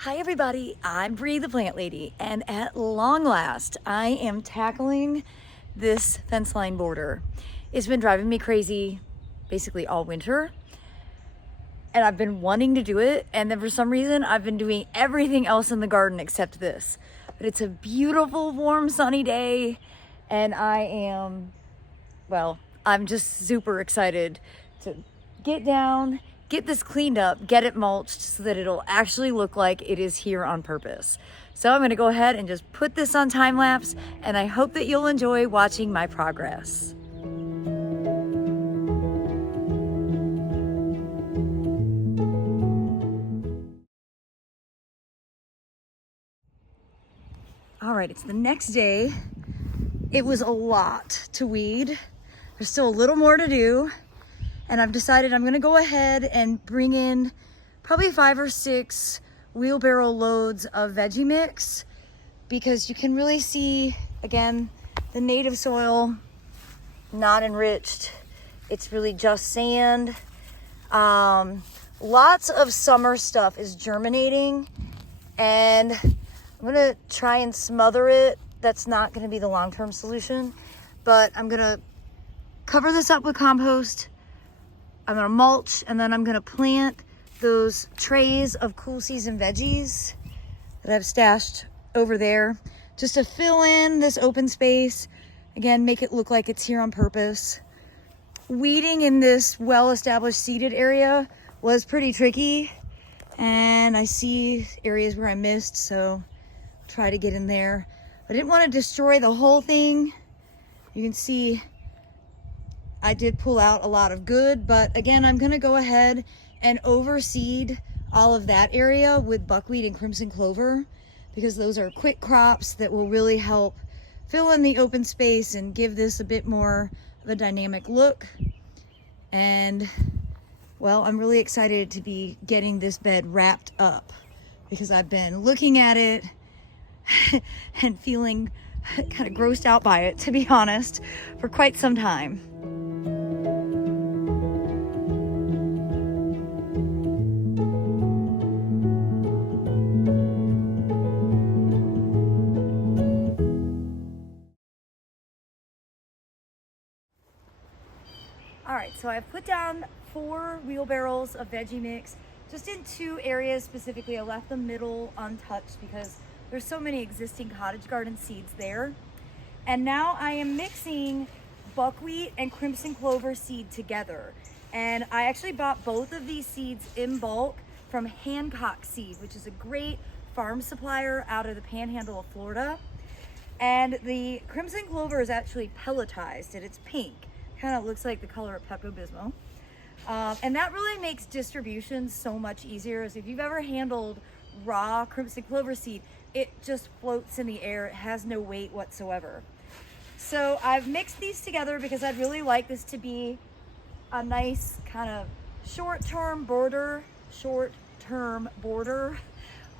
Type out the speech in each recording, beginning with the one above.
Hi everybody, I'm Bree the Plant Lady, and at long last, I am tackling this fence line border. It's been driving me crazy basically all winter, and I've been wanting to do it, and then for some reason, I've been doing everything else in the garden except this. But it's a beautiful, warm, sunny day, and I'm just super excited to get down, get this cleaned up, get it mulched so that it'll actually look like it is here on purpose. So I'm gonna go ahead and just put this on time lapse, and I hope that you'll enjoy watching my progress. All right, it's the next day. It was a lot to weed. There's still a little more to do. And I've decided I'm gonna go ahead and bring in probably 5 or 6 wheelbarrow loads of veggie mix, because you can really see, again, the native soil, not enriched. It's really just sand. Lots of summer stuff is germinating, and I'm gonna try and smother it. That's not gonna be the long-term solution, but I'm gonna cover this up with compost. I'm gonna mulch, and then I'm gonna plant those trays of cool season veggies that I've stashed over there just to fill in this open space. Again, make it look like it's here on purpose. Weeding in this well-established seeded area was pretty tricky, and I see areas where I missed, so I'll try to get in there. I didn't want to destroy the whole thing. You can see I did pull out a lot of good, but again, I'm gonna go ahead and overseed all of that area with buckwheat and crimson clover, because those are quick crops that will really help fill in the open space and give this a bit more of a dynamic look. And well, I'm really excited to be getting this bed wrapped up, because I've been looking at it and feeling kind of grossed out by it, to be honest, for quite some time. All right, so I've put down 4 wheelbarrows of veggie mix, just in 2 areas specifically. I left the middle untouched because there's so many existing cottage garden seeds there. And now I am mixing buckwheat and crimson clover seed together. And I actually bought both of these seeds in bulk from Hancock Seed, which is a great farm supplier out of the panhandle of Florida. And the crimson clover is actually pelletized, and it's pink. Kind of looks like the color of Pepto-Bismol. And that really makes distribution so much easier. So if you've ever handled raw crimson clover seed, it just floats in the air. It has no weight whatsoever. So I've mixed these together because I'd really like this to be a nice kind of short-term border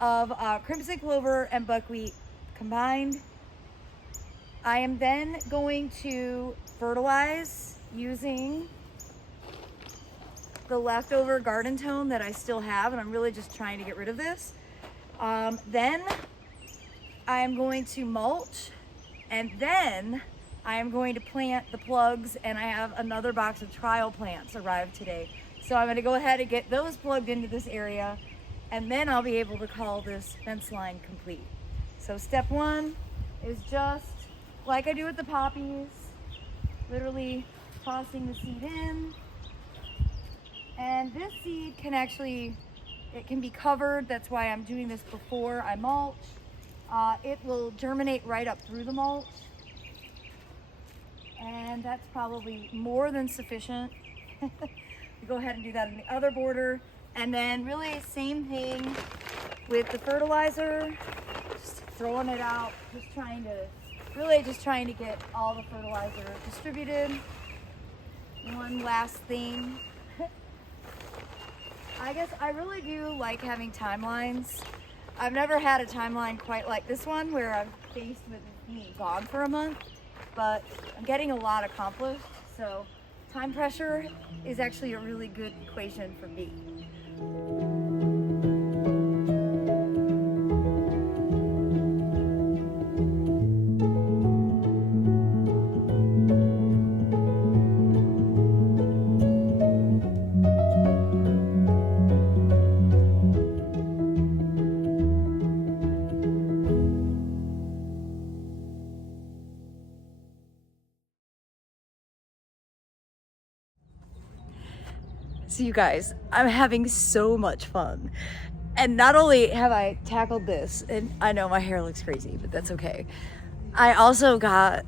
of crimson clover and buckwheat combined. I am then going to fertilize using the leftover garden tone that I still have, and I'm really just trying to get rid of this. Then I am going to mulch, and then I am going to plant the plugs, and I have another box of trial plants arrived today. So I'm gonna go ahead and get those plugged into this area, and then I'll be able to call this fence line complete. So step 1 is just like I do with the poppies, literally tossing the seed in. And this seed can actually, it can be covered. That's why I'm doing this before I mulch. It will germinate right up through the mulch. And that's probably more than sufficient. Go ahead and do that in the other border. And then really same thing with the fertilizer, just throwing it out, just trying to get all the fertilizer distributed. One last thing. I guess I really do like having timelines. I've never had a timeline quite like this one, where I'm faced with being gone for a month, but I'm getting a lot accomplished. So time pressure is actually a really good equation for me. So you guys, I'm having so much fun. And not only have I tackled this, and I know my hair looks crazy, but that's okay. I also got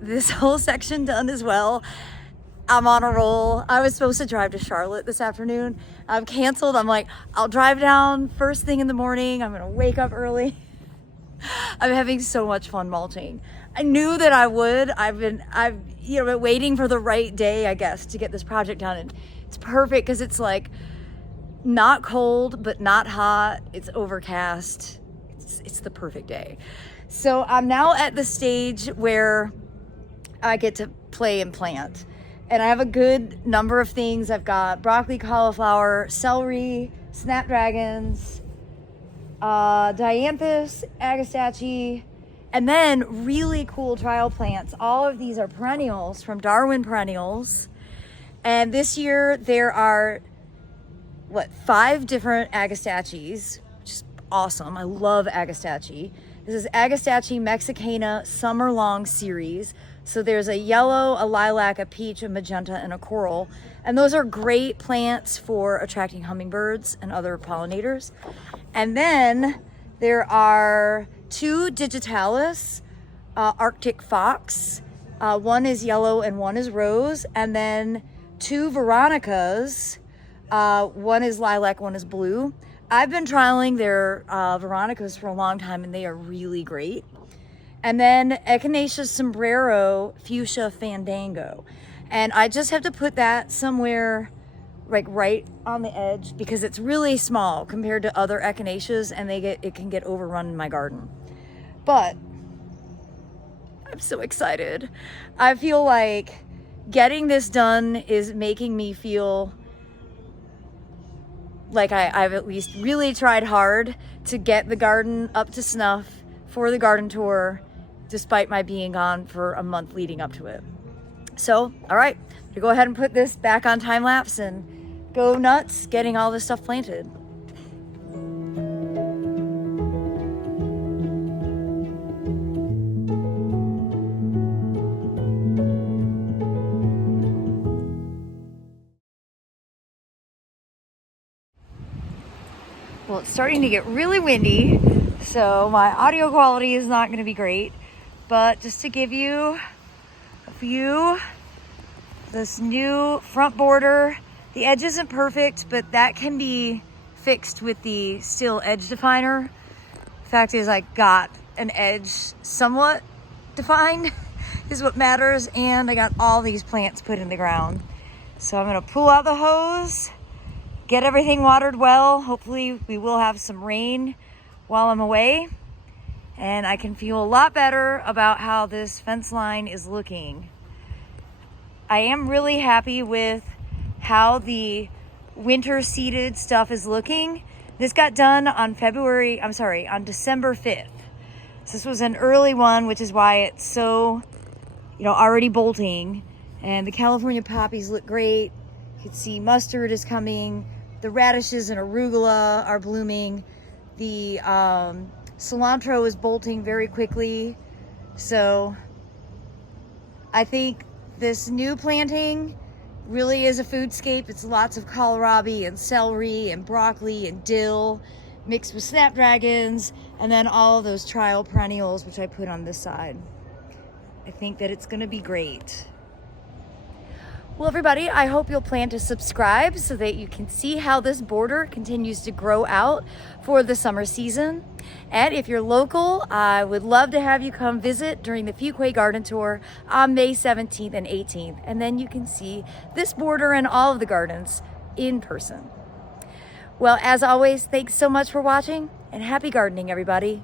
this whole section done as well. I'm on a roll. I was supposed to drive to Charlotte this afternoon. I've canceled. I'm like, I'll drive down first thing in the morning. I'm gonna wake up early. I'm having so much fun mulching. I knew that I would. I've been waiting for the right day, I guess, to get this project done. And it's perfect because it's like not cold, but not hot. It's overcast. It's the perfect day. So I'm now at the stage where I get to play and plant. And I have a good number of things. I've got broccoli, cauliflower, celery, snapdragons, dianthus, agastache, and then really cool trial plants. All of these are perennials from Darwin Perennials. And this year there are, 5 different agastaches, which is awesome. I love agastache. This is Agastache Mexicana Summer Long Series. So there's a yellow, a lilac, a peach, a magenta, and a coral. And those are great plants for attracting hummingbirds and other pollinators. And then there are 2 digitalis, Arctic fox. One is yellow and one is rose. And then 2 veronicas. One is lilac, one is blue. I've been trialing their veronicas for a long time and they are really great. And then Echinacea sombrero fuchsia fandango. And I just have to put that somewhere like right on the edge because it's really small compared to other echinaceas and it can get overrun in my garden. But I'm so excited. I feel like getting this done is making me feel like I've at least really tried hard to get the garden up to snuff for the garden tour, despite my being gone for a month leading up to it. So, all right, I'm gonna go ahead and put this back on time lapse and go nuts getting all this stuff planted. Well, it's starting to get really windy, so my audio quality is not going to be great, but just to give you a view, this new front border, the edge isn't perfect, but that can be fixed with the steel edge definer. Fact is, I got an edge somewhat defined is what matters, and I got all these plants put in the ground. So I'm going to pull out the hose, get everything watered well. Hopefully we will have some rain while I'm away, and I can feel a lot better about how this fence line is looking. I am really happy with how the winter seeded stuff is looking. This got done on December 5th. So this was an early one, which is why it's so, already bolting. And the California poppies look great. You can see mustard is coming. The radishes and arugula are blooming. The cilantro is bolting very quickly. So I think this new planting really is a foodscape. It's lots of kohlrabi and celery and broccoli and dill mixed with snapdragons, and then all of those trial perennials, which I put on this side. I think that it's gonna be great. Well, everybody, I hope you'll plan to subscribe so that you can see how this border continues to grow out for the summer season. And if you're local, I would love to have you come visit during the Fuquay Garden Tour on May 17th and 18th. And then you can see this border and all of the gardens in person. Well, as always, thanks so much for watching, and happy gardening, everybody.